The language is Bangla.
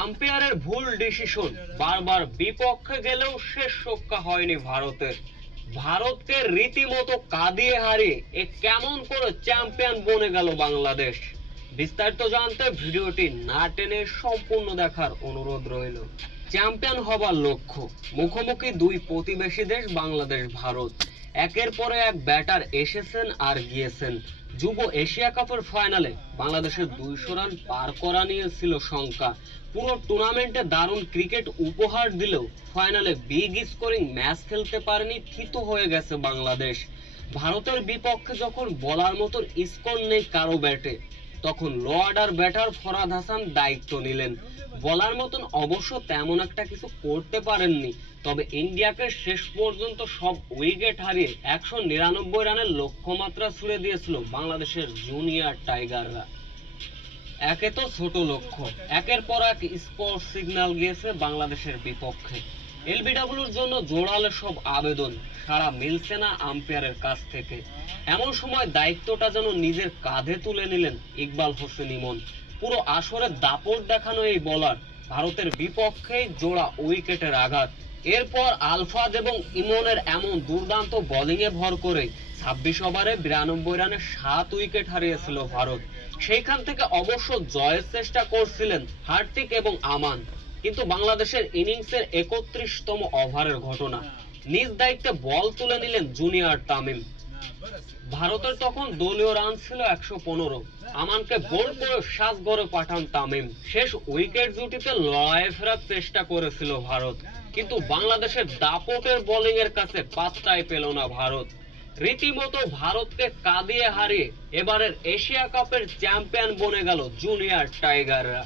আম্পায়ারের ভুল ডিসিশন, বারবার বিপক্ষে গেলেও শেষ রক্ষা হয়নি ভারতের। ভারতকে রীতিমতো কাঁদিয়ে হারিয়ে কেমন করে চ্যাম্পিয়ন বনে গেল বাংলাদেশ। বিস্তারিত জানতে ভিডিওটি না টেনে সম্পূর্ণ দেখার অনুরোধ রইল। চ্যাম্পিয়ন হবার লক্ষ্য, মুখোমুখি দুই প্রতিবেশী দেশ বাংলাদেশ ভারত। একের পরে এক ব্যাটার এসেছেন আর গিয়েছেন। যুব এশিয়া কাপের ফাইনালে বাংলাদেশের 200 রান পার করা নিয়ে ছিল শঙ্কা। পুরো টুর্নামেন্টে দারুণ ক্রিকেট উপহার দিলেও ফাইনালে বিগ স্কোরিং ম্যাচ খেলতে পারেনি, থিতু হয়ে গেছে বাংলাদেশ। ভারতের বিপক্ষে যখন বলার মতো স্কোর নেই কারো ব্যাটে, তখন লো অর্ডার ব্যাটার ফরহাদ হাসান দায়িত্ব নিলেন। বলার মতন অবশ্য তেমন একটা কিছু করতে পারেননি, তবে ইন্ডিয়াকে শেষ পর্যন্ত সব উইকেট হারিয়ে 199 রানের লক্ষ্যমাত্রা ছুড়ে দিয়েছিল বাংলাদেশের জুনিয়র টাইগাররা। একে তো ছোট লক্ষ্য, একের পর এক স্পট সিগন্যাল গিয়েছে বাংলাদেশের বিপক্ষে। এলবিডব্লিউর জন্য জোরালো সব আবেদন, সাড়া মিলছে না আম্পায়ারের কাছ থেকে। এমন সময় দায়িত্বটা যেন নিজের কাঁধে তুলে নিলেন ইকবাল হোসেন ইমন। পুরো আসরে দাপট দেখানো এই বোলার ভারতের বিপক্ষে জোড়া উইকেটের আঘাত। এরপর আলফাজ এবং ইমনের এমন দুর্দান্ত বোলিং এ ভর করে 26 ওভারে 92 রানে 7 উইকেট হারিয়েছিল ভারত। সেইখান থেকে অবশ্য জয়ের চেষ্টা করছিলেন হার্দিক এবং আমান, কিন্তু বাংলাদেশের ইনিংসের 31তম ওভারের ঘটনা, নিজ দায়িত্বে বল তুলে নিলেন জুনিয়র তামিম। ভারতের তখন দলীয় রান ছিল 115। আমানকে গোল করে সাজঘরে পাঠান তামিম। শেষ উইকেট জুটিতে লড়াইয়ে ফেরার চেষ্টা করেছিল ভারত, কিন্তু বাংলাদেশের দাপটের বোলিং এর কাছে পাত্তাই পেল না ভারত। রীতিমতো ভারতকে কাঁদিয়ে হারিয়ে এবারের এশিয়া কাপের চ্যাম্পিয়ন বনে গেল জুনিয়র টাইগাররা।